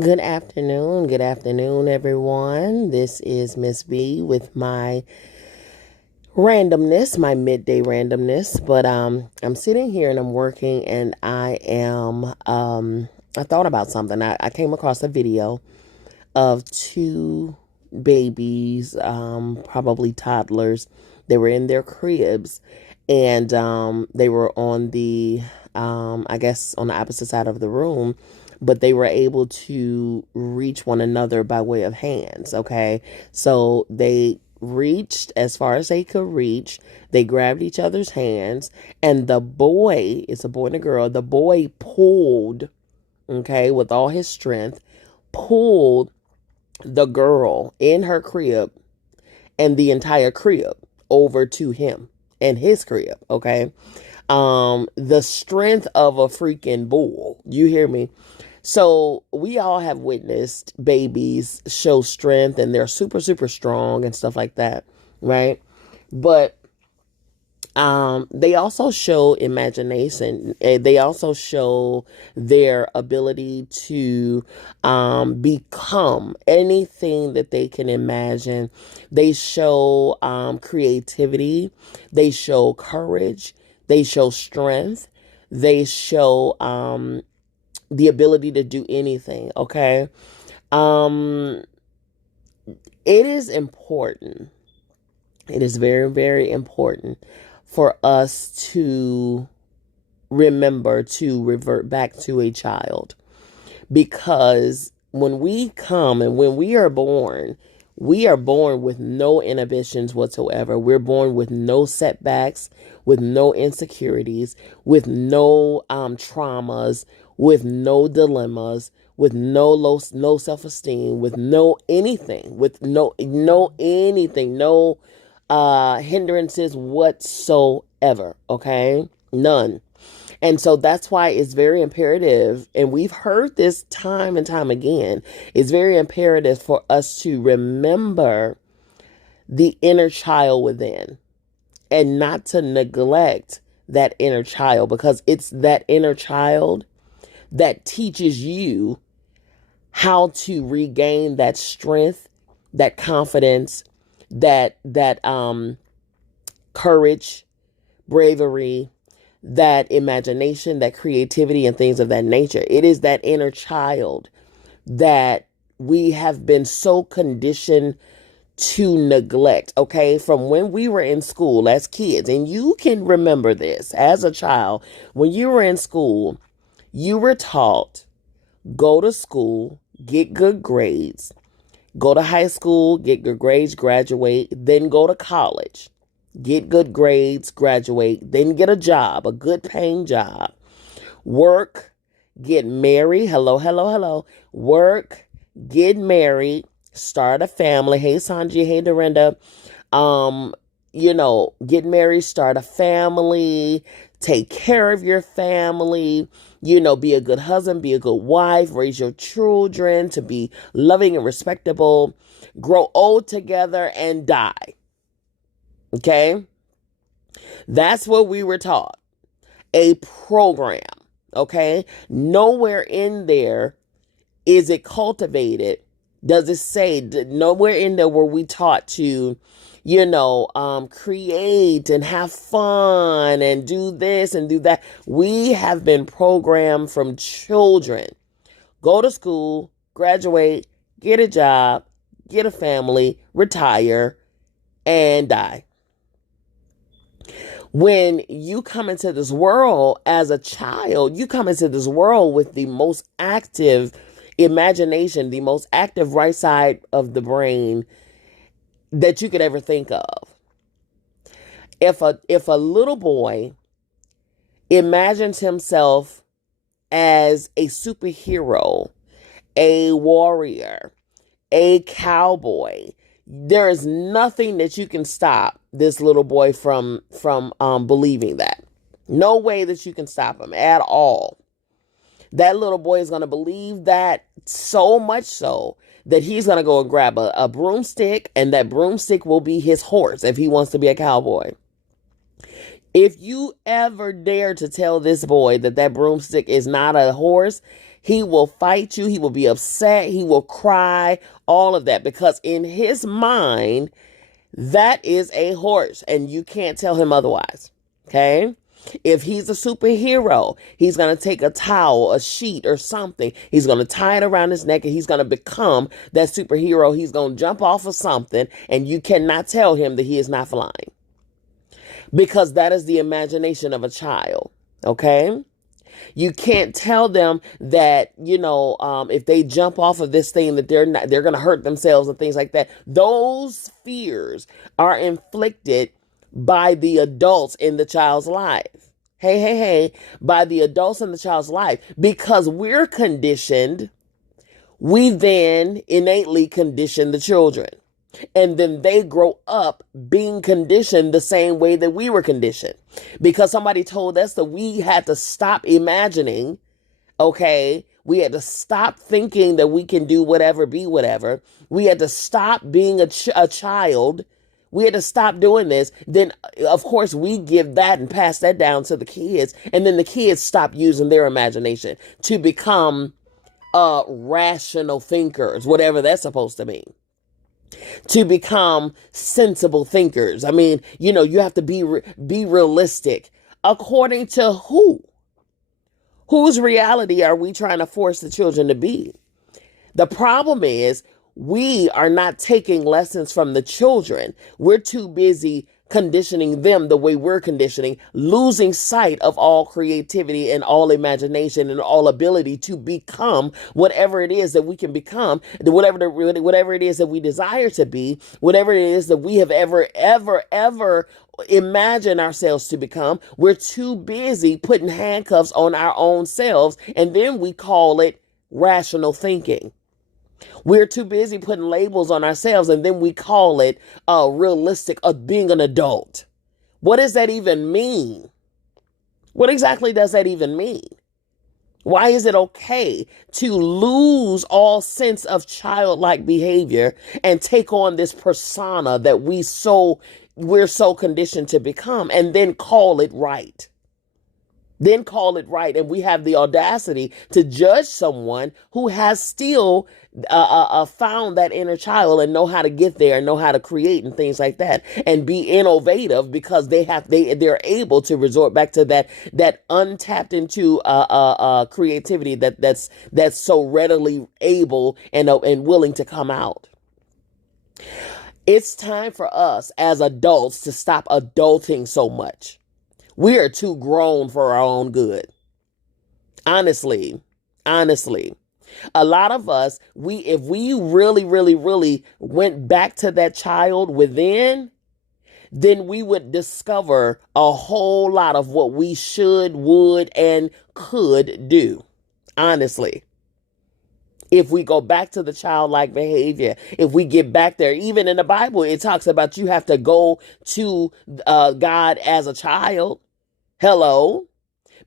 Good afternoon. Good afternoon, everyone. This is Miss B with my randomness, my midday randomness. But I'm sitting here and I'm working, and I thought about something. I came across a video of two babies, probably toddlers. They were in their cribs, and they were on the I guess on the opposite side of the room, but they were able to reach one another by way of hands. Okay, so they reached as far as they could reach. They grabbed each other's hands, and the boy, it's a boy and a girl, the boy pulled, okay, with all his strength, pulled the girl in her crib and the entire crib over to him and his crib. Okay. The strength of a freaking bull. You hear me? So we all have witnessed babies show strength, and they're super, super strong and stuff like that. Right. But they also show imagination. They also show their ability to become anything that they can imagine. They show creativity. They show courage. They show strength. They show the ability to do anything. Okay. Um, it is important. It is very, very important for us to remember to revert back to a child, because when we come and when we are born with no inhibitions whatsoever. We're born with no setbacks, with no insecurities, with no traumas, with no dilemmas, with no self-esteem, with no anything, with no anything, no hindrances whatsoever. Okay, none. And so that's why it's very imperative, and we've heard this time and time again, it's very imperative for us to remember the inner child within, and not to neglect that inner child, because it's that inner child that teaches you how to regain that strength, that confidence, that courage, bravery, that imagination, that creativity, and things of that nature. It is that inner child that we have been so conditioned to neglect, okay? From when we were in school as kids, and you can remember this as a child, when you were in school, you were taught, go to school, get good grades, go to high school, get good grades, graduate, then go to college. Get good grades, graduate, then get a job, a good paying job. Work, get married. Hello, hello, hello. Work, get married, start a family. Hey, Sanji. Hey, Dorinda. Get married, start a family, take care of your family, be a good husband, be a good wife, raise your children to be loving and respectable, grow old together, and die. Okay? That's what we were taught. A program. Okay? Nowhere in there is it cultivated. Does it say, nowhere in there were we taught to, create and have fun and do this and do that. We have been programmed from children. Go to school, graduate, get a job, get a family, retire, and die. When you come into this world as a child, you come into this world with the most active imagination, the most active right side of the brain that you could ever think of. If a little boy imagines himself as a superhero, a warrior, a cowboy, there is nothing that you can stop this little boy from believing that. No way that you can stop him at all. That little boy is going to believe that so much so that he's going to go and grab a broomstick, and that broomstick will be his horse if he wants to be a cowboy. If you ever dare to tell this boy that broomstick is not a horse, He will fight you. He will be upset. He will cry, all of that, because in his mind, that is a horse and you can't tell him otherwise. Okay. If he's a superhero, he's going to take a towel, a sheet or something. He's going to tie it around his neck and he's going to become that superhero. He's going to jump off of something and you cannot tell him that he is not flying, because that is the imagination of a child. Okay. You can't tell them that, if they jump off of this thing that they're going to hurt themselves and things like that. Those fears are inflicted by the adults in the child's life. Hey, by the adults in the child's life, because we're conditioned. We then innately condition the children, and then they grow up being conditioned the same way that we were conditioned, because somebody told us that we had to stop imagining. Okay. We had to stop thinking that we can do whatever, be whatever. We had to stop being a child. We had to stop doing this. Then, of course, we give that and pass that down to the kids. And then the kids stop using their imagination to become rational thinkers, whatever that's supposed to mean. To become sensible thinkers. I mean, you have to be realistic. According to who? Whose reality are we trying to force the children to be? The problem is we are not taking lessons from the children. We're too busy conditioning them the way we're conditioning, losing sight of all creativity and all imagination and all ability to become whatever it is that we can become, whatever it is that we desire to be, whatever it is that we have ever imagined ourselves to become. We're too busy putting handcuffs on our own selves, and then we call it rational thinking. We're too busy putting labels on ourselves, and then we call it realistic of being an adult. What does that even mean? What exactly does that even mean? Why is it okay to lose all sense of childlike behavior and take on this persona that we're so conditioned to become, and then call it right? Then call it right. And we have the audacity to judge someone who has still found that inner child and know how to get there and know how to create and things like that and be innovative, because they're able to resort back to that untapped into creativity that's so readily able and willing to come out. It's time for us as adults to stop adulting so much. We are too grown for our own good. Honestly, a lot of us, if we really went back to that child within, then we would discover a whole lot of what we should, would, and could do. Honestly. If we go back to the childlike behavior, if we get back there, even in the Bible, it talks about you have to go to God as a child. Hello.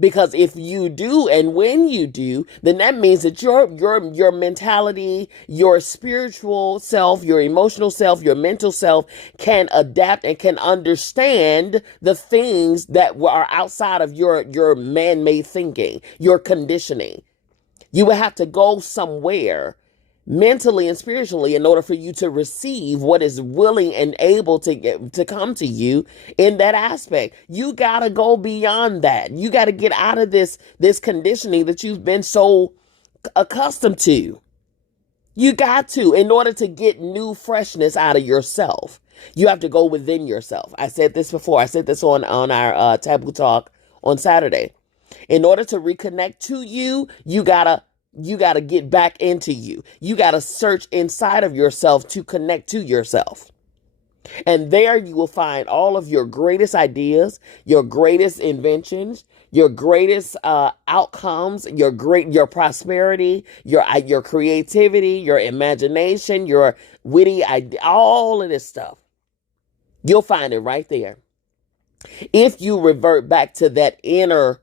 Because if you do, and when you do, then that means that your mentality, your spiritual self, your emotional self, your mental self can adapt and can understand the things that are outside of your man-made thinking, your conditioning. You would have to go somewhere mentally and spiritually in order for you to receive what is willing and able to come to you in that aspect. You got to go beyond that. You got to get out of this conditioning that you've been so accustomed to. You got to, in order to get new freshness out of yourself, you have to go within yourself. I said this before. I said this on our Taboo Talk on Saturday. In order to reconnect to you, you gotta get back into you. You gotta search inside of yourself to connect to yourself. And there you will find all of your greatest ideas, your greatest inventions, your greatest outcomes, your prosperity, your creativity, your imagination, your witty idea, all of this stuff. You'll find it right there. If you revert back to that inner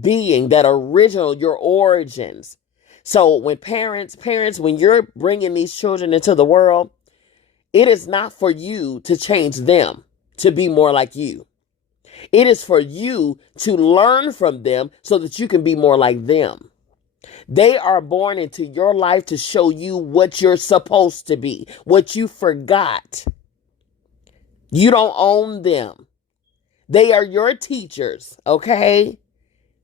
being, that original, your origins. So when parents, when you're bringing these children into the world, it is not for you to change them to be more like you. It is for you to learn from them so that you can be more like them. They are born into your life to show you what you're supposed to be, what you forgot. You don't own them. They are your teachers, okay?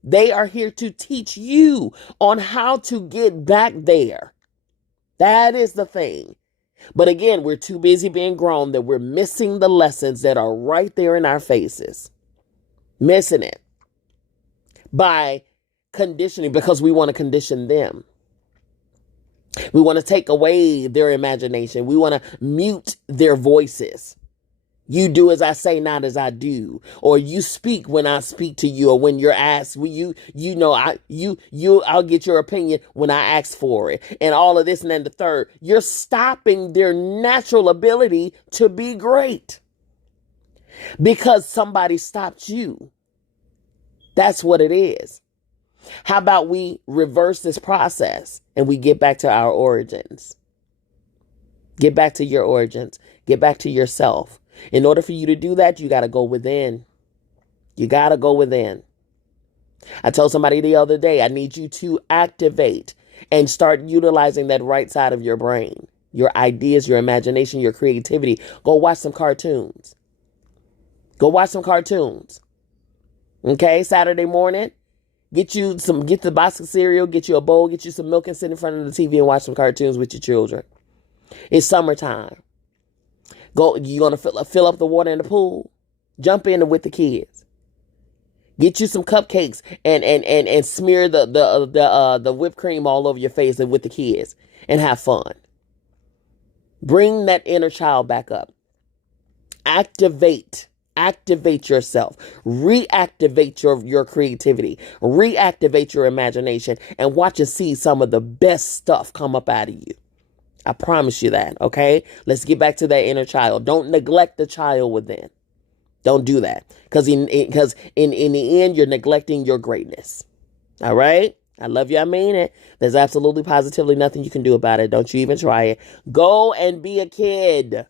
They are here to teach you on how to get back there. That is the thing. But again, we're too busy being grown that we're missing the lessons that are right there in our faces. Missing it by conditioning because we want to condition them. We want to take away their imagination. We want to mute their voices. You do as I say, not as I do. Or you speak when I speak to you, or when you're asked. I'll get your opinion when I ask for it. And all of this and then the third. You're stopping their natural ability to be great because somebody stopped you. That's what it is. How about we reverse this process and we get back to our origins? Get back to your origins. Get back to yourself. In order for you to do that, you got to go within. You got to go within. I told somebody the other day, I need you to activate and start utilizing that right side of your brain, your ideas, your imagination, your creativity. Go watch some cartoons. Go watch some cartoons. Okay, Saturday morning, get the box of cereal, get you a bowl, get you some milk and sit in front of the TV and watch some cartoons with your children. It's summertime. You're going to fill up the water in the pool. Jump in with the kids. Get you some cupcakes and smear the whipped cream all over your face and with the kids and have fun. Bring that inner child back up. Activate yourself. Reactivate your creativity. Reactivate your imagination and watch and see some of the best stuff come up out of you. I promise you that, okay? Let's get back to that inner child. Don't neglect the child within. Don't do that. Because in the end, you're neglecting your greatness. All right? I love you. I mean it. There's absolutely positively nothing you can do about it. Don't you even try it. Go and be a kid.